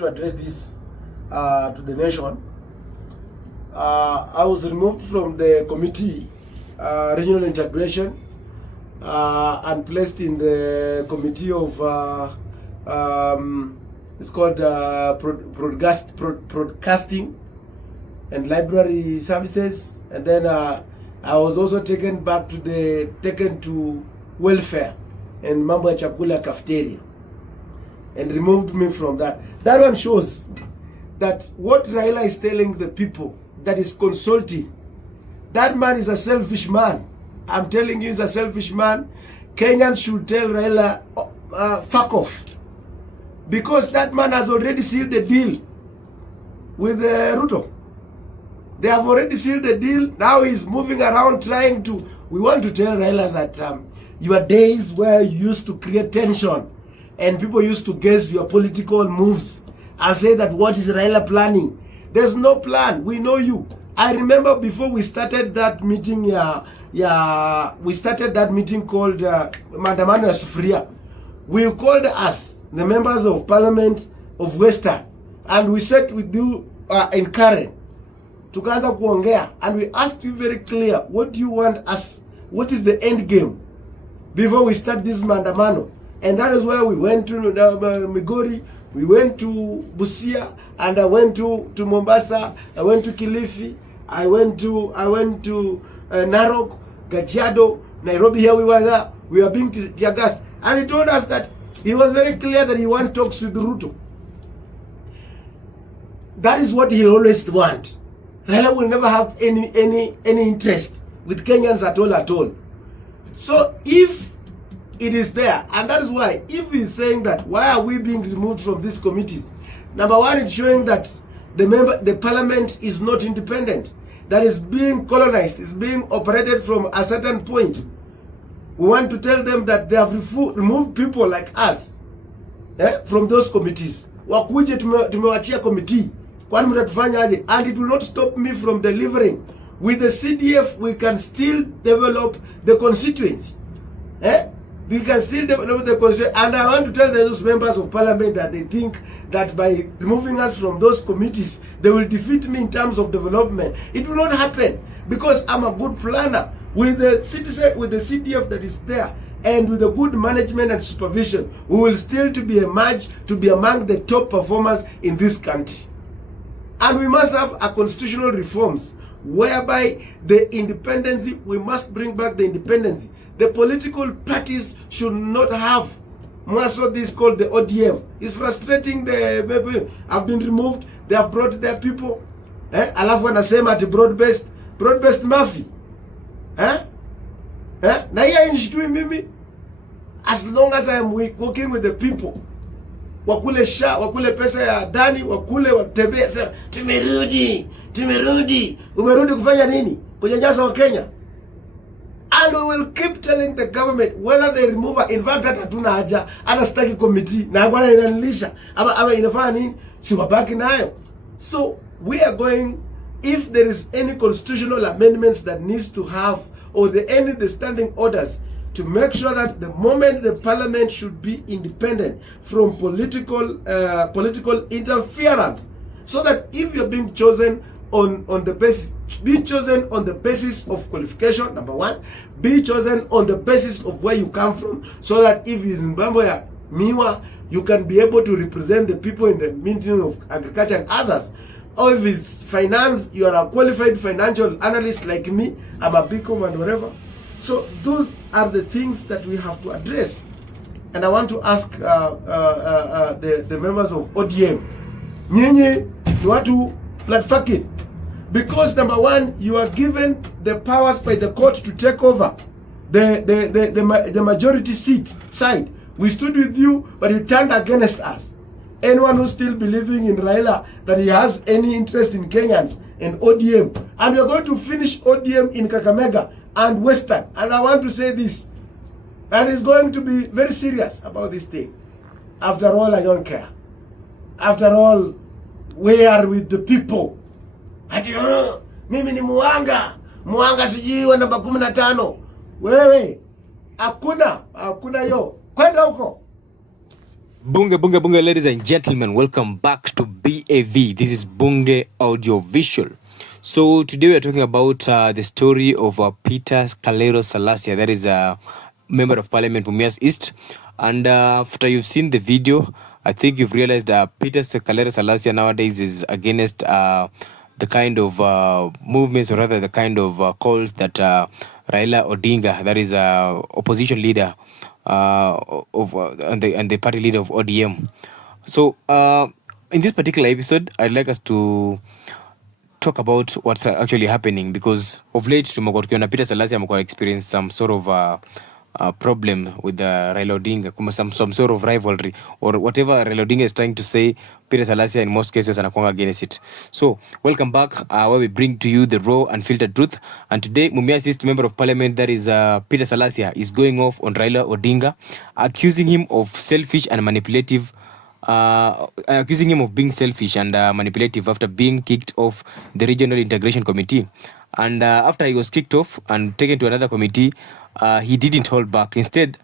to address this to the nation. I was removed from the committee, regional integration, and placed in the committee of it's called broadcasting and library services, and then I was also taken to welfare and mambo ya chakula cafeteria, and removed me from that. That one shows that what Raila is telling the people, that is consulting, that man is a selfish man. I'm telling you, he's a selfish man. Kenyans should tell Raila, fuck off, because that man has already sealed the deal with Ruto. They have already sealed the deal. Now he's moving around trying to... We want to tell Raila that your days where you used to create tension and people used to guess your political moves and say that what is Raila planning? There's no plan. We know you. I remember before we started that meeting, we started that meeting called Maandamano ya Sufuria. We called us, the members of parliament of Western, and we sat with you in Karen. Tukaanza kuongea, and we asked you very clear, what do you want us, what is the end game before we start this Maandamano? And that is where we went to Migori, we went to Busia, and I went to Mombasa, I went to Kilifi, I went to Narok, Kajiado, Nairobi. Here we were there, we were being tear gassed, and he told us that he was very clear that he wants talks with Ruto. That is what he always wants. Raila will never have any interest with Kenyans at all. So if it is there, and that is why, if he's saying that, why are we being removed from these committees? Number one, it's showing that the parliament is not independent. That is being colonized, is being operated from a certain point. We want to tell them that they have removed people like us from those committees. Wakuje tumewachia committee. Kwani mtatufanya aje? And it will not stop me from delivering. With the CDF, we can still develop the constituency. We can still develop the constituency. And I want to tell those members of parliament that they think that by removing us from those committees, they will defeat me in terms of development. It will not happen, because I'm a good planner. With the citizen, with the CDF that is there, and with the good management and supervision, we will still to be among the top performers in this country. And we must have a constitutional reforms whereby the independence, we must bring back the independence. The political parties should not have this called the ODM. It's frustrating. The people have been removed. They have brought their people. Alafu wanasema ati broad-based mafia. Na hiyo inishitui mimi. As long as I am working with the people, wakule pesa ya Dani, wakule watembea sasa tumerudi. Umerudi kufanya nini? Kunyanyasa wa Kenya. And we will keep telling the government whether they remove her. In fact, hatuna haja, anastaki committee na bwana inanilisha ama inafanya nini, si wabaki nayo. So we are going, if there is any constitutional amendments that needs to have, or the standing orders to make sure that the moment the parliament should be independent from political interference, so that if you're being chosen on the basis, be chosen on the basis of qualification, number one, be chosen on the basis of where you come from, so that if you in Zimbabwe, Miwa, you can be able to represent the people in the Ministry of Agriculture and others. Or if it's finance, you are a qualified financial analyst like me, I'm a BCom and whatever. So those are the things that we have to address. And I want to ask the members of ODM, nyinyi ni watu flat-fucking, because number one, you are given the powers by the court to take over the majority side. We stood with you, but you turned against us. Anyone who's still believing in Raila, that he has any interest in Kenyans and ODM, and we are going to finish ODM in Kakamega and Western. And I want to say this, and it's going to be very serious about this thing. After all, I don't care. After all, we are with the people. Ati mimi ni muanga sijui wa namba 15. Wewe hakuna yo, kwenda huko. Bunge, ladies and gentlemen, welcome back to BAV. This is Bunge Audio Visual. So today we are talking about the story of Peter Salasya, that is a member of Parliament from Mumias East. And after you've seen the video, I think you've realized Peter Salasya nowadays is against the kind of movements, or rather the kind of calls that Raila Odinga, that is opposition leader of and the party leader of ODM. So in this particular episode, I'd like us to talk about what's actually happening, because of late tumekuwa tukiona Peter Salasya amekuwa experience some sort of problem with Raila Odinga, some sort of rivalry or whatever Raila Odinga is trying to say. Peter Salasya in most cases anakuanga against it. So welcome back, where we bring to you the raw and filtered truth. And today Mumias East member of parliament, that is Peter Salasya, is going off on Raila Odinga, accusing him of selfish and manipulative accusing him of being selfish and manipulative after being kicked off the regional integration committee. And after he was kicked off and taken to another committee, he didn't hold back. Instead,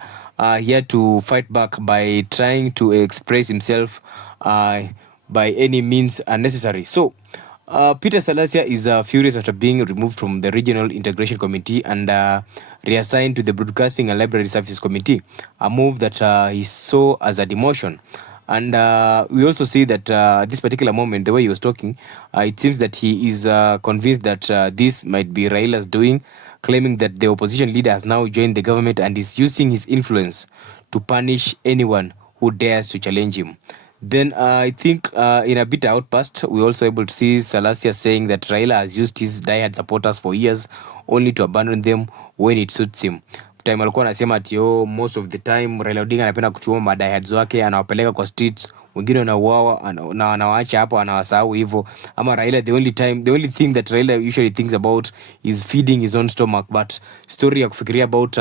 he had to fight back by trying to express himself by any means necessary. So Peter Salasya is furious after being removed from the regional integration committee and reassigned to the broadcasting and library services committee, a move that he saw as a demotion. And we also see that at this particular moment, the way he was talking, it seems that he is convinced that this might be Raila's doing, claiming that the opposition leader has now joined the government and is using his influence to punish anyone who dares to challenge him. Then I think in a bit outburst, we're also able to see Salasya saying that Raila has used his diehard supporters for years, only to abandon them when it suits him. Time alikuwa anasema ati most of the time Raila Odinga anapenda kuchukua madiehards wake, anawapeleka kwa streets, wengine wanauawa na anawaacha hapo, anawasahau hivyo. Ama Raila, the only thing that Raila usually thinks about is feeding his own stomach. But story ya kufikiria about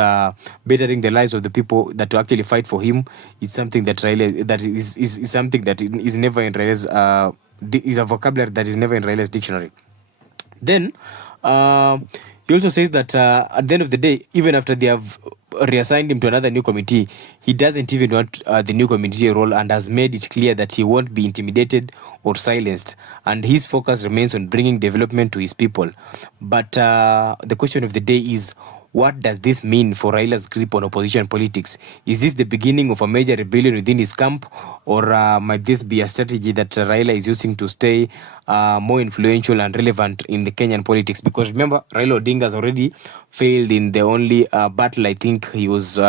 bettering the lives of the people that actually fight for him, it's something that Raila, that is something that is never in Raila's is a vocabulary that is never in Raila's dictionary. Then he also says that at the end of the day, even after they have reassigned him to another new committee, he doesn't even want the new committee role, and has made it clear that he won't be intimidated or silenced, and his focus remains on bringing development to his people. But the question of the day is, what does this mean for Raila's grip on opposition politics? Is this the beginning of a major rebellion within his camp, or might this be a strategy that Raila is using to stay more influential and relevant in the Kenyan politics? Because remember, Raila Odinga has already failed in the only battle I think he was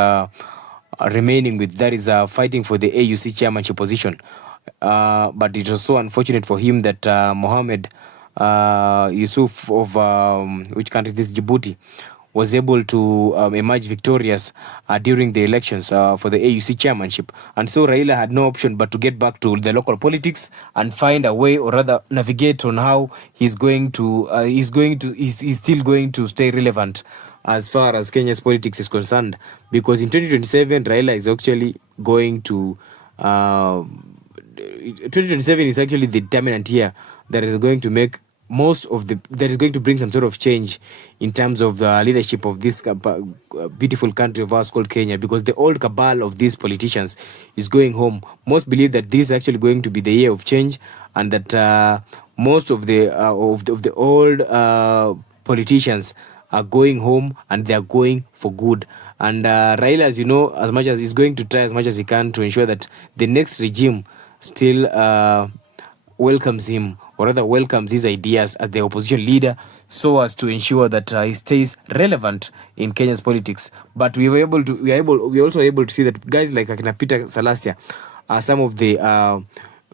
remaining with, that is fighting for the AUC chairmanship position. But it was so unfortunate for him that Mohammed Yusuf of which country is this, Djibouti, was able to emerge victorious during the elections for the AUC chairmanship. And so Raila had no option but to get back to the local politics and find a way, or rather navigate on how he's still going to stay relevant as far as Kenya's politics is concerned. Because in 2027, Raila is actually going to 2027 is actually the determinant year that is going to make that is going to bring some sort of change in terms of the leadership of this beautiful country of ours called Kenya, because the old cabal of these politicians is going home. Most believe that this is actually going to be the year of change, and that most of the old politicians are going home, and they are going for good. And Raila, as you know, as much as he's going to try as much as he can to ensure that the next regime still welcomes him, or rather welcomes his ideas as the opposition leader, so as to ensure that he stays relevant in Kenya's politics. But we are also able to see that guys like Akina Peter Salasya are some of the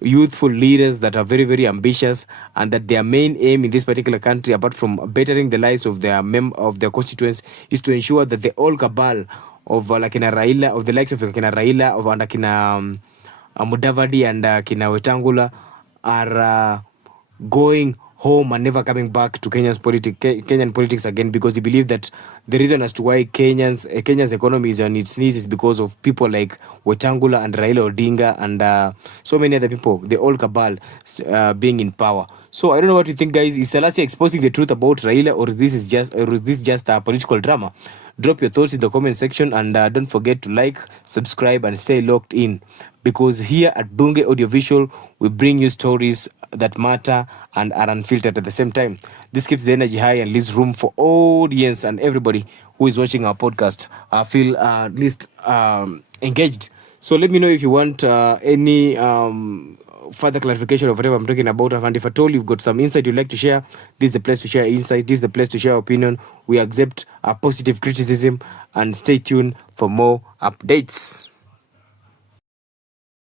youthful leaders that are very, very ambitious, and that their main aim in this particular country, apart from bettering the lives of their constituents, is to ensure that the old cabal of Akina Raila, of the likes of Akina Raila, of Akina Mudavadi and Akina Wetangula, are going home and never coming back to Kenyan politics again, because he believed that the reason as to why Kenya's economy is on its knees is because of people like Wetangula and Raila Odinga and so many other people, the old cabal being in power. So I don't know what you think, guys. Is Salasya exposing the truth about Raila, or is this just a political drama? Drop your thoughts in the comment section, and don't forget to like, subscribe, and stay locked in. because here at Bunge Audiovisual, we bring you stories that matter and are unfiltered at the same time. This keeps the energy high and leaves room for audience and everybody who is watching our podcast feel at least engaged. So let me know if you want any further clarification of whatever I'm talking about. And if at all you've got some insight you'd like to share, this is the place to share insight. This is the place to share opinion. We accept positive criticism, and stay tuned for more updates.